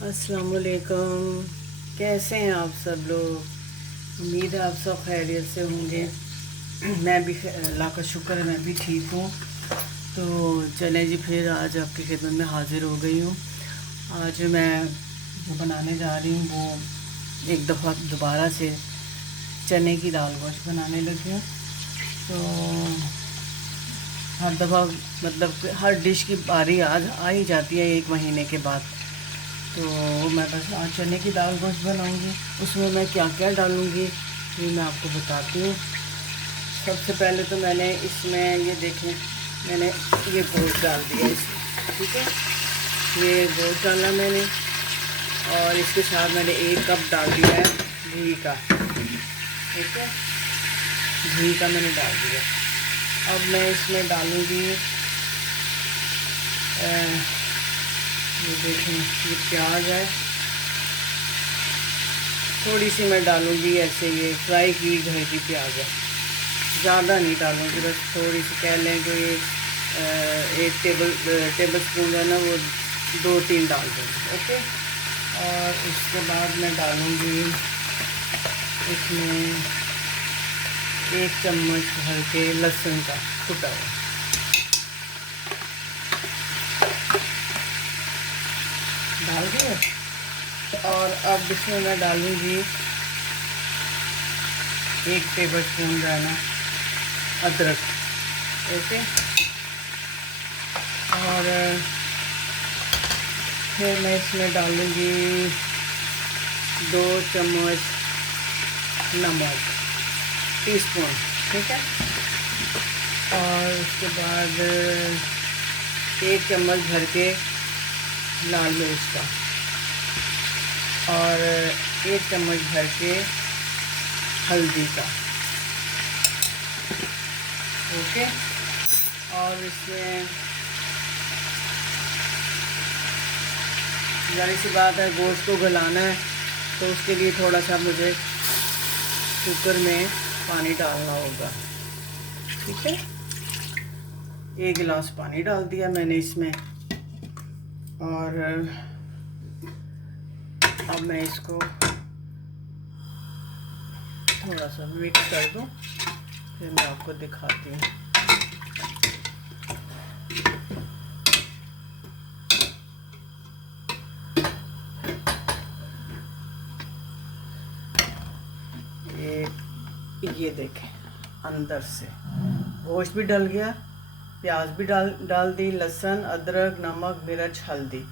अस्सलाम वालेकुम। कैसे हैं आप सब लोग? उम्मीद है आप सब खैरियत से होंगे। मैं भी अल्लाह का शुक्र है, मैं भी ठीक हूँ। तो चलें जी, फिर आज आपकी खिदमत में हाज़िर हो गई हूँ। आज मैं जो बनाने जा रही हूँ वो एक दफ़ा दोबारा से चने की दाल गोश्त बनाने लगी हूँ। तो हर दफ़ा मतलब हर डिश की बारी आज आ ही जाती है एक महीने के बाद। तो मैं बस आज चने की दाल गोश्त बनाऊंगी। उसमें मैं क्या क्या डालूंगी ये मैं आपको बताती हूँ। सबसे पहले तो मैंने इसमें ये देखें, मैंने ये गोश्त डाल दिया इसमें, ठीक है। ये गोश्त डाला मैंने और इसके साथ मैंने 1 कप डाल दिया है घी का, ठीक है। घी का मैंने डाल दिया। अब मैं इसमें डालूँगी ये देखें, ये प्याज है, थोड़ी सी मैं डालूँगी ऐसे, ये फ्राई की घर की प्याज है, ज़्यादा नहीं डालूँगी, बस थोड़ी सी कह लें कि ये 1 टेबल स्पून है ना, वो 2-3 डाल दूँगी, ओके। और उसके बाद मैं डालूँगी इसमें 1 चम्मच भर के लहसुन का कुटा हुआ, डाल दिया। और अब इसमें मैं डालूँगी 1 टेबल स्पून डालना अदरक, ओके। और फिर मैं इसमें डालूँगी 2 चम्मच नमक, टीस्पून, ठीक है। और उसके बाद 1 चम्मच भर के लाल मिर्च का और 1 चम्मच भर के हल्दी का, ओके। और इसमें जाहिर सी बात है गोश्त को गलाना है, तो उसके लिए थोड़ा सा मुझे कुकर में पानी डालना होगा, ठीक है। 1 गिलास पानी डाल दिया मैंने इसमें। और अब मैं इसको थोड़ा सा मिक्स कर दूं, फिर मैं आपको दिखाती हूँ। ये देखें, अंदर से गोश्त भी डल गया, प्याज भी डाल दी, लहसुन, अदरक, नमक, मिर्च, हल्दी,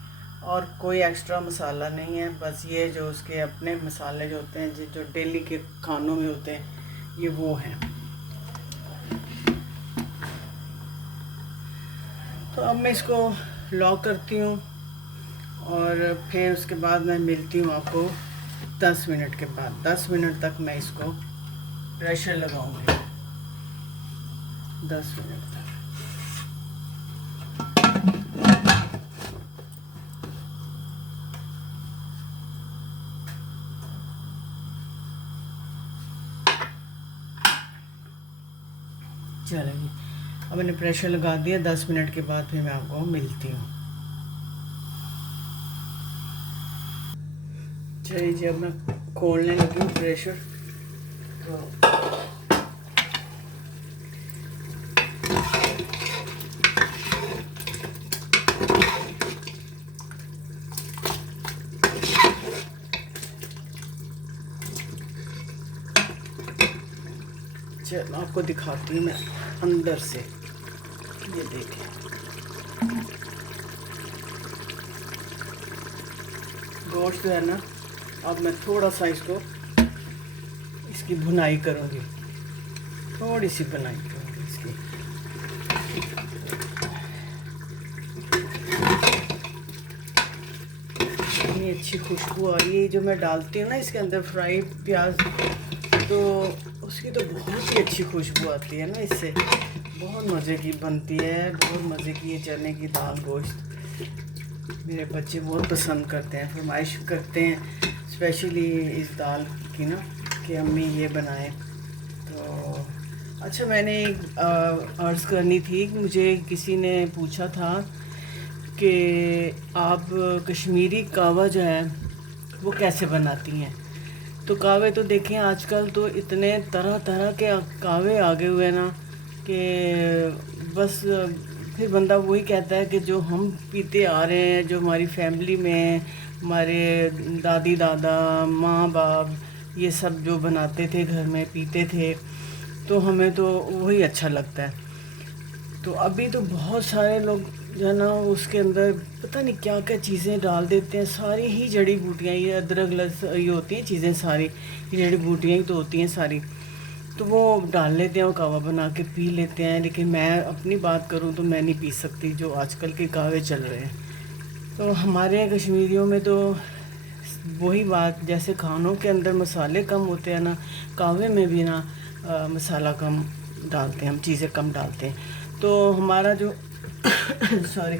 और कोई एक्स्ट्रा मसाला नहीं है। बस ये जो उसके अपने मसाले जो होते हैं, जो डेली के खानों में होते हैं, ये वो हैं। तो अब मैं इसको लॉक करती हूँ और फिर उसके बाद मैं मिलती हूँ आपको 10 मिनट के बाद। 10 मिनट तक मैं इसको प्रेशर लगाऊंगी, 10 मिनट तक। चलेंगे, अब मैंने प्रेशर लगा दिया। 10 मिनट के बाद फिर मैं आपको मिलती हूँ। चलिए जी, अब मैं खोलने लगी हूँ प्रेशर। तो चल आपको दिखाती हूँ मैं अंदर से, ये देखें। गोश्त जो है ना, अब मैं थोड़ा सा इसकी भुनाई करूँगी, थोड़ी सी भुनाई करूँगी इसकी। इतनी अच्छी खुशबू आ रही है जो मैं डालती हूँ ना इसके अंदर फ्राई प्याज, तो उसकी तो बहुत ही अच्छी खुशबू आती है ना, इससे बहुत मज़े की बनती है, बहुत मज़े की ये चने की दाल गोश्त। मेरे बच्चे बहुत पसंद करते हैं, फरमाइश करते हैं स्पेशली इस दाल की ना, कि अम्मी ये बनाएं। तो अच्छा, मैंने एक अर्ज़ करनी थी कि मुझे किसी ने पूछा था कि आप कश्मीरी कहवा जो है वो कैसे बनाती हैं। तो कहवे तो देखें आजकल तो इतने तरह तरह के कहवे आ गए हुए हैं ना कि बस फिर बंदा वही कहता है कि जो हम पीते आ रहे हैं, जो हमारी फैमिली में हमारे दादी दादा माँ बाप ये सब जो बनाते थे घर में पीते थे, तो हमें तो वही अच्छा लगता है। तो अभी तो बहुत सारे लोग जो है ना उसके अंदर पता नहीं क्या क्या चीज़ें डाल देते हैं, सारी ही जड़ी बूटियाँ, ये अदरक लस ये होती हैं चीज़ें, सारी ये जड़ी बूटियाँ ही तो होती हैं सारी, तो वो डाल लेते हैं और कहवा बना के पी लेते हैं। लेकिन मैं अपनी बात करूं तो मैं नहीं पी सकती जो आजकल के कहवे चल रहे हैं। तो हमारे कश्मीरियों में तो वही बात, जैसे खानों के अंदर मसाले कम होते हैं ना, कहवे में भी ना मसाला कम डालते हैं हम, चीज़ें कम डालते हैं। तो हमारा जो सॉरी,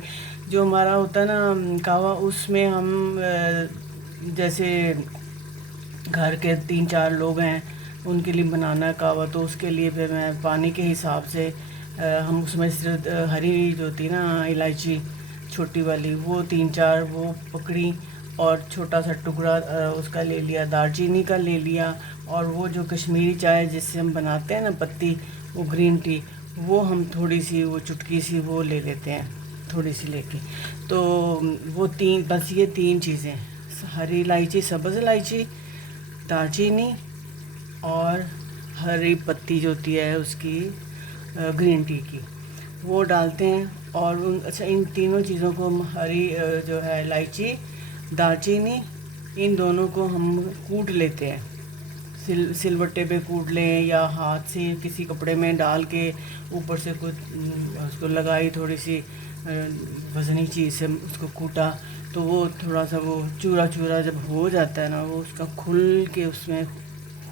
जो हमारा होता है ना कहवा, उसमें हम जैसे घर के 3-4 लोग हैं उनके लिए बनाना है कहवा, तो उसके लिए फिर मैं पानी के हिसाब से हम उसमें सिर्फ हरी जो होती है ना इलायची छोटी वाली, वो 3-4 वो पकड़ी और छोटा सा टुकड़ा उसका ले लिया, दालचीनी का ले लिया, और वो जो कश्मीरी चाय जिससे हम बनाते हैं ना पत्ती, वो ग्रीन टी, वो हम थोड़ी सी वो चुटकी सी वो ले लेते हैं, थोड़ी सी लेके। तो वो तीन, बस ये 3 चीज़ें, हरी इलायची, सब्ज़ इलायची, दालचीनी और हरी पत्ती जो होती है उसकी ग्रीन टी की, वो डालते हैं। और उन अच्छा इन तीनों चीज़ों को हम हरी जो है इलायची, दालचीनी, इन दोनों को हम कूट लेते हैं, सिलबट्टे पे कूट लें या हाथ से किसी कपड़े में डाल के ऊपर से कुछ उसको लगाई, थोड़ी सी वज़नी चीज़ से उसको कूटा, तो वो थोड़ा सा वो चूरा चूरा जब हो जाता है ना, वो उसका खुल के उसमें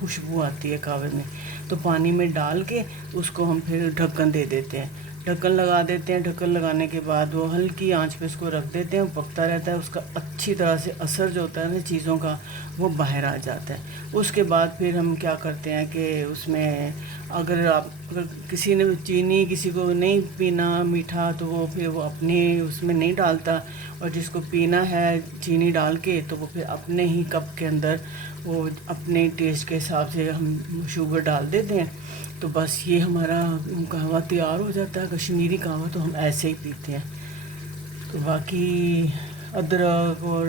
खुशबू आती है कहवे में। तो पानी में डाल के उसको हम फिर ढक्कन दे देते हैं, ढक्कन लगा देते हैं। ढक्कन लगाने के बाद वो हल्की आंच पे उसको रख देते हैं, पकता रहता है, उसका अच्छी तरह से असर जो होता है ना चीज़ों का वो बाहर आ जाता है। उसके बाद फिर हम क्या करते हैं कि उसमें अगर किसी ने चीनी, किसी को नहीं पीना मीठा, तो वो फिर वो अपने उसमें नहीं डालता, और जिसको पीना है चीनी डाल के तो वो फिर अपने ही कप के अंदर वो अपने टेस्ट के हिसाब से हम शुगर डाल देते हैं। तो बस ये हमारा कहवा तैयार हो जाता है। कश्मीरी कहवा तो हम ऐसे ही पीते हैं। तो बाकी अदरक और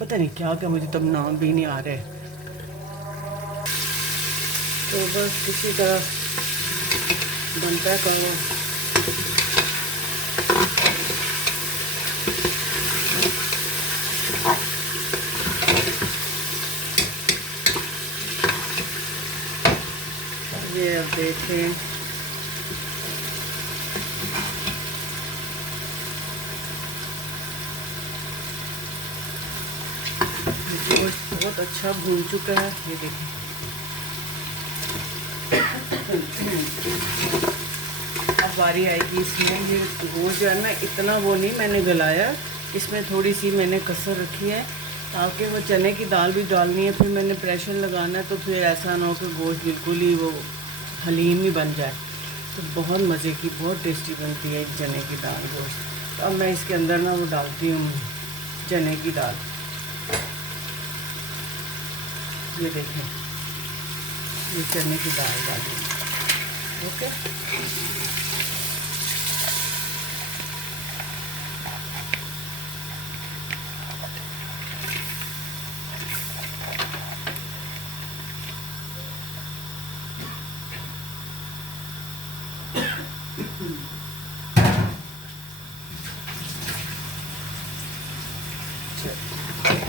पता नहीं क्या क्या, मुझे तब नाम भी नहीं आ रहे। तो बस किसी तरह बनता है कहवा। ये अब देखें, गोश्त बहुत अच्छा भून चुका है, ये देखें। अब बारी आएगी इसमें, ये गोश्त जो है ना इतना वो नहीं मैंने गलाया, इसमें थोड़ी सी मैंने कसर रखी है ताकि वो चने की दाल भी डालनी है, फिर मैंने प्रेशर लगाना है, तो फिर ऐसा ना हो कि गोश्त बिल्कुल ही वो हलीम ही बन जाए। तो बहुत मज़े की, बहुत टेस्टी बनती है चने की दाल गोश्त। तो अब मैं इसके अंदर ना वो डालती हूँ चने की दाल, ये देखें, ये चने की दाल डाली। ओके,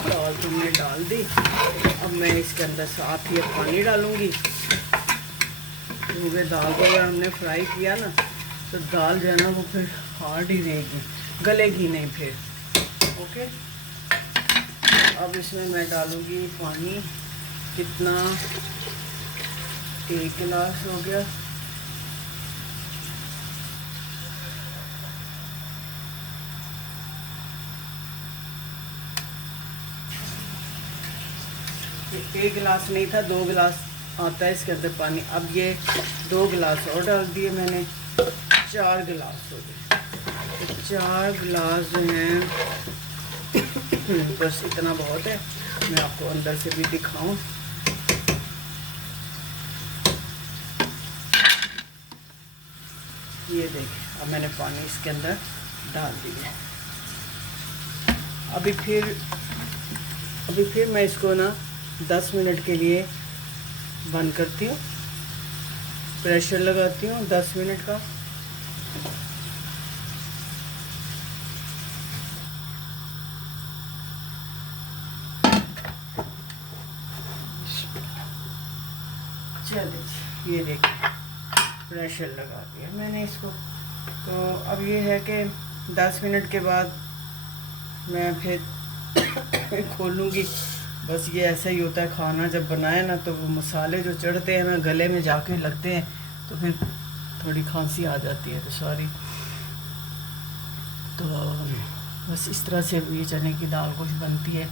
दाल तुमने डाल दी। अब मैं इसके अंदर साथ ही पानी डालूँगी, क्योंकि दाल को अगर हमने फ्राई किया ना तो दाल जो है ना वो फिर हार्ड ही रहेगी, गलेगी नहीं फिर। ओके, अब इसमें मैं डालूँगी पानी, कितना, 1 गिलास हो गया। एक गिलास नहीं था, 2 गिलास आता है इसके अंदर पानी। अब ये 2 गिलास और डाल दिए मैंने, 4 गिलास हो गए। तो 4 गिलास जो हैं बस इतना बहुत है। मैं आपको अंदर से भी दिखाऊं। ये देखिए, अब मैंने पानी इसके अंदर डाल दिया। अभी फिर मैं इसको ना 10 मिनट के लिए बंद करती हूँ, प्रेशर लगाती हूँ 10 मिनट का। चलिए ये देखिए, प्रेशर लगा दिया मैंने इसको। तो अब ये है कि 10 मिनट के बाद मैं फिर खोलूँगी। बस ये ऐसा ही होता है, खाना जब बनाए ना तो वो मसाले जो चढ़ते हैं ना गले में जाके लगते हैं, तो फिर थोड़ी खांसी आ जाती है। तो सॉरी। तो बस इस तरह से ये चने की दाल कुछ बनती है।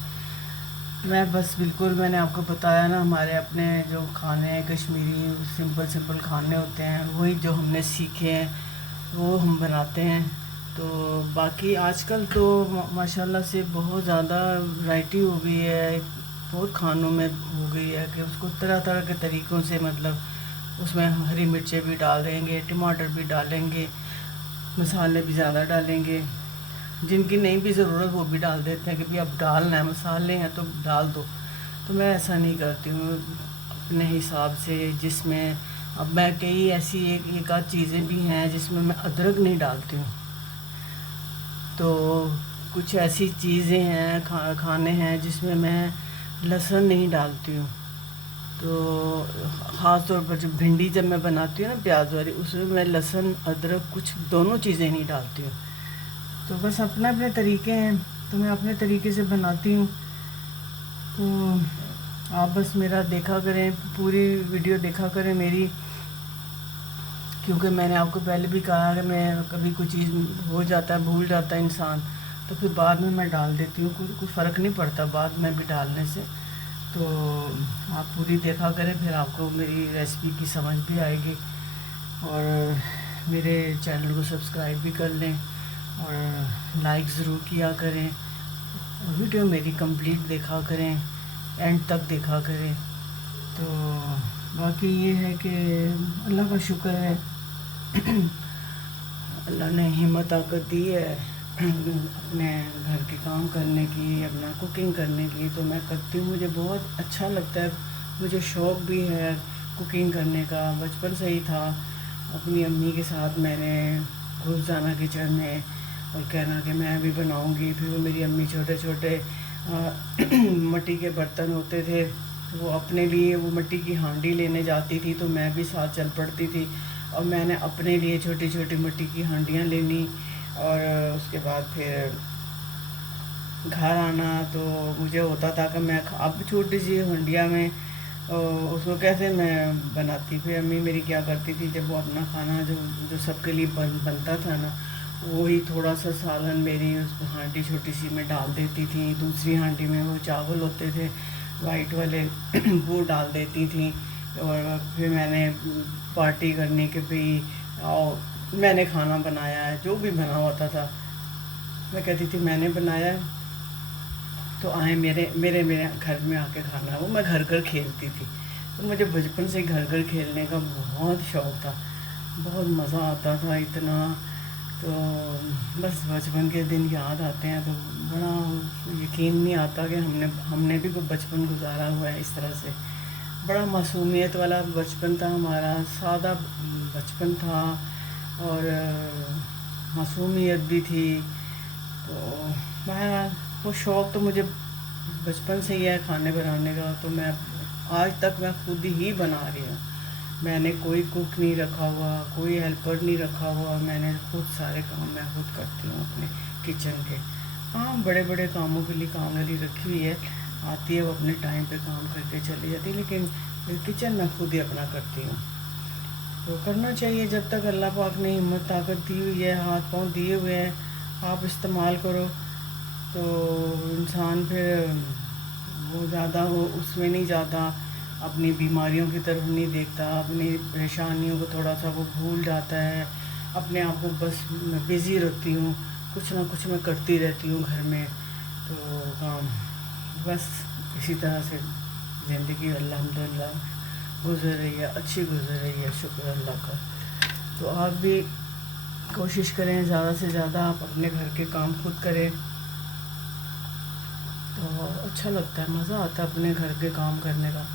मैं बस बिल्कुल, मैंने आपको बताया ना, हमारे अपने जो खाने हैं कश्मीरी सिंपल खाने होते हैं, वही जो हमने सीखे हैं वो हम बनाते हैं। तो बाकी आजकल तो माशाल्लाह से बहुत ज़्यादा वैरायटी हो गई है, बहुत खानों में हो गई है कि उसको तरह तरह के तरीक़ों से, मतलब उसमें हरी मिर्चें भी डाल देंगे, टमाटर भी डालेंगे, मसाले भी ज़्यादा डालेंगे, जिनकी नहीं भी ज़रूरत वो भी डाल देते हैं कि भाई अब डालना है, मसाले हैं तो डाल दो। तो मैं ऐसा नहीं करती हूँ, अपने हिसाब से, जिसमें अब मैं कई ऐसी एक आध चीज़ें भी हैं जिसमें मैं अदरक नहीं डालती हूँ। तो कुछ ऐसी चीज़ें हैं, खाने हैं जिसमें मैं लहसुन नहीं डालती हूँ। तो ख़ास तौर पर जब भिंडी जब मैं बनाती हूँ ना प्याज वाली, उसमें मैं लहसुन अदरक कुछ दोनों चीज़ें नहीं डालती हूँ। तो बस अपने अपने तरीके हैं, तो मैं अपने तरीके से बनाती हूँ। तो आप बस मेरा देखा करें, पूरी वीडियो देखा करें मेरी, क्योंकि मैंने आपको पहले भी कहा कि मैं कभी कोई चीज़ हो जाता है, भूल जाता है इंसान, तो फिर बाद में मैं डाल देती हूँ, कोई फ़र्क नहीं पड़ता बाद में भी डालने से। तो आप पूरी देखा करें, फिर आपको मेरी रेसिपी की समझ भी आएगी। और मेरे चैनल को सब्सक्राइब भी कर लें और लाइक ज़रूर किया करें, और वीडियो मेरी कंप्लीट देखा करें, एंड तक देखा करें। तो बाकी ये है कि अल्लाह का शुक्र है, अल्लाह ने हिम्मत ताकत दी है अपने घर के काम करने की, अपना कुकिंग करने की। तो मैं करती हूँ, मुझे बहुत अच्छा लगता है, मुझे शौक़ भी है कुकिंग करने का, बचपन से ही था। अपनी अम्मी के साथ मैंने घुस जाना किचन में और कहना कि मैं भी बनाऊंगी। फिर वो मेरी अम्मी छोटे छोटे मिट्टी के बर्तन होते थे, वो अपने लिए वो मिट्टी की हांडी लेने जाती थी, तो मैं भी साथ चल पड़ती थी, और मैंने अपने लिए छोटी छोटी मिट्टी की हांडियाँ लेनी। और उसके बाद फिर घर आना तो मुझे होता था कि मैं अब छोटी सी हंडिया में उसको कैसे मैं बनाती। फिर अम्मी मेरी क्या करती थी, जब वो अपना खाना जो सबके लिए बनता था ना, वही थोड़ा सा सालन मेरी उस हांडी छोटी सी में डाल देती थी। दूसरी हांडी में वो चावल होते थे वाइट वाले वो डाल देती थी। और फिर मैंने पार्टी करने के भी, और मैंने खाना बनाया है, जो भी बना होता था मैं कहती थी मैंने बनाया है, तो आए मेरे मेरे मेरे घर में आके खाना। वो मैं घर घर खेलती थी। तो मुझे बचपन से घर घर खेलने का बहुत शौक़ था, बहुत मज़ा आता था इतना। तो बस बचपन के दिन याद आते हैं तो बड़ा यकीन नहीं आता कि हमने भी कोई बचपन गुजारा हुआ है इस तरह से। बड़ा मासूमियत वाला बचपन था हमारा, सादा बचपन था, और मासूमियत भी थी। तो बहरहाल वो शौक़ तो मुझे बचपन से ही है खाने बनाने का। तो मैं आज तक मैं खुद ही बना रही हूँ, मैंने कोई कुक नहीं रखा हुआ, कोई हेल्पर नहीं रखा हुआ, मैंने खुद सारे काम मैं खुद करती हूँ अपने किचन के। हाँ, बड़े बड़े कामों के लिए काम वाली रखी हुई है, आती है वो अपने टाइम पे काम करके चली जाती है, लेकिन किचन मैं खुद ही अपना करती हूँ। तो करना चाहिए, जब तक अल्लाह पाक ने हिम्मत ताकत दी हुई है, हाथ पाँव दिए हुए हैं, आप इस्तेमाल करो। तो इंसान फिर वो ज़्यादा वो उसमें नहीं जाता, अपनी बीमारियों की तरफ नहीं देखता, अपनी परेशानियों को थोड़ा सा वो भूल जाता है, अपने आप को बस मैं बिज़ी रहती हूँ, कुछ ना कुछ मैं करती रहती हूँ घर में। तो काम बस इसी तरह से ज़िंदगी अल्हम्दुलिल्लाह गुज़र रही है, अच्छी गुज़र रही है, शुक्र अल्लाह का। तो आप भी कोशिश करें ज़्यादा से ज़्यादा आप अपने घर के काम खुद करें, तो अच्छा लगता है, मज़ा आता है अपने घर के काम करने का।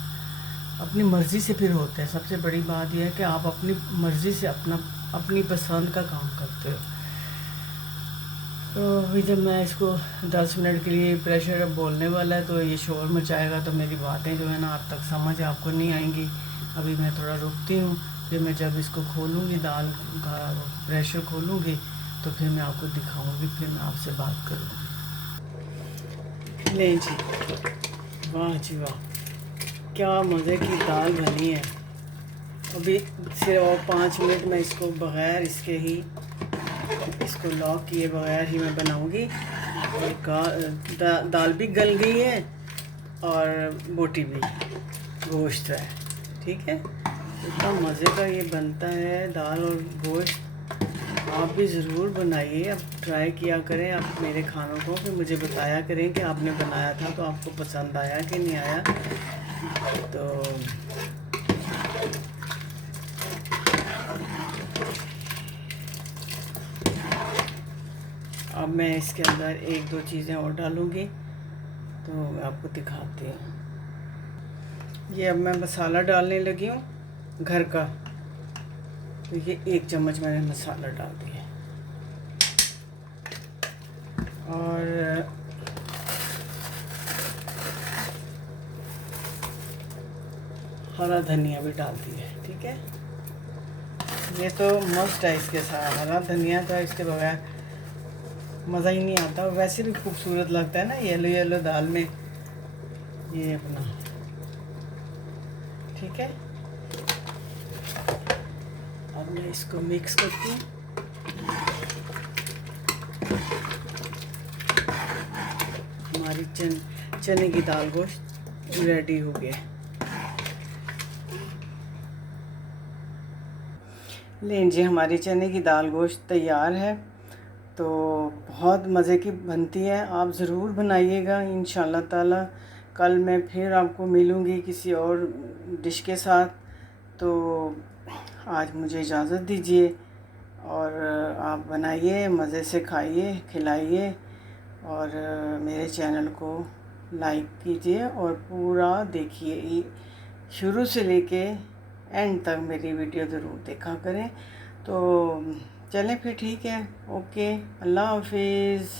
अपनी मर्ज़ी से फिर होते हैं। सबसे बड़ी बात यह है कि आप अपनी मर्ज़ी से अपनी पसंद का काम करते हो। तो अभी जब मैं इसको 10 मिनट के लिए प्रेशर अब बोलने वाला है तो ये शोर मचाएगा, तो मेरी बातें जो है ना आप तक समझ आपको नहीं आएंगी। अभी मैं थोड़ा रुकती हूँ, फिर मैं जब इसको खोलूँगी, दाल का प्रेशर खोलूँगी, तो फिर मैं आपको दिखाऊँगी, फिर मैं आपसे बात करूँगी। लें जी, वाह जी वाह, क्या मज़े की दाल बनी है। अभी सिर्फ और 5 मिनट में इसको बग़ैर इसके ही इसको लॉक किए बगैर ही मैं बनाऊंगी। और दाल भी गल गई है और बोटी भी, गोश्त है, ठीक है। इतना मज़े का ये बनता है दाल और गोश्त। आप भी ज़रूर बनाइए, अब ट्राई किया करें आप मेरे खानों को, फिर मुझे बताया करें कि आपने बनाया था तो आपको पसंद आया कि नहीं आया। तो अब मैं इसके अंदर 1-2 चीज़ें और डालूँगी, तो मैं आपको दिखाती हूँ। ये अब मैं मसाला डालने लगी हूँ घर का। तो ये 1 चम्मच मैंने मसाला डाल दिया और हरा धनिया भी डाल दिया है, ठीक है। ये तो मस्त है, इसके साथ हरा धनिया तो इसके बगैर मज़ा ही नहीं आता। वैसे भी खूबसूरत लगता है ना येलो येलो दाल में ये अपना, ठीक है। अब मैं इसको मिक्स करती हूँ। हमारी चने की दाल गोश्त रेडी हो गया। लें जी, हमारी चने की दाल गोश्त तैयार है। तो बहुत मज़े की बनती है, आप ज़रूर बनाइएगा इंशाल्लाह ताला। कल मैं फिर आपको मिलूँगी किसी और डिश के साथ। तो आज मुझे इजाज़त दीजिए और आप बनाइए, मज़े से खाइए, खिलाइए और मेरे चैनल को लाइक कीजिए और पूरा देखिए, शुरू से लेके एंड तक मेरी वीडियो ज़रूर देखा करें। तो चलें फिर, ठीक है, ओके, अल्लाह हाफिज़।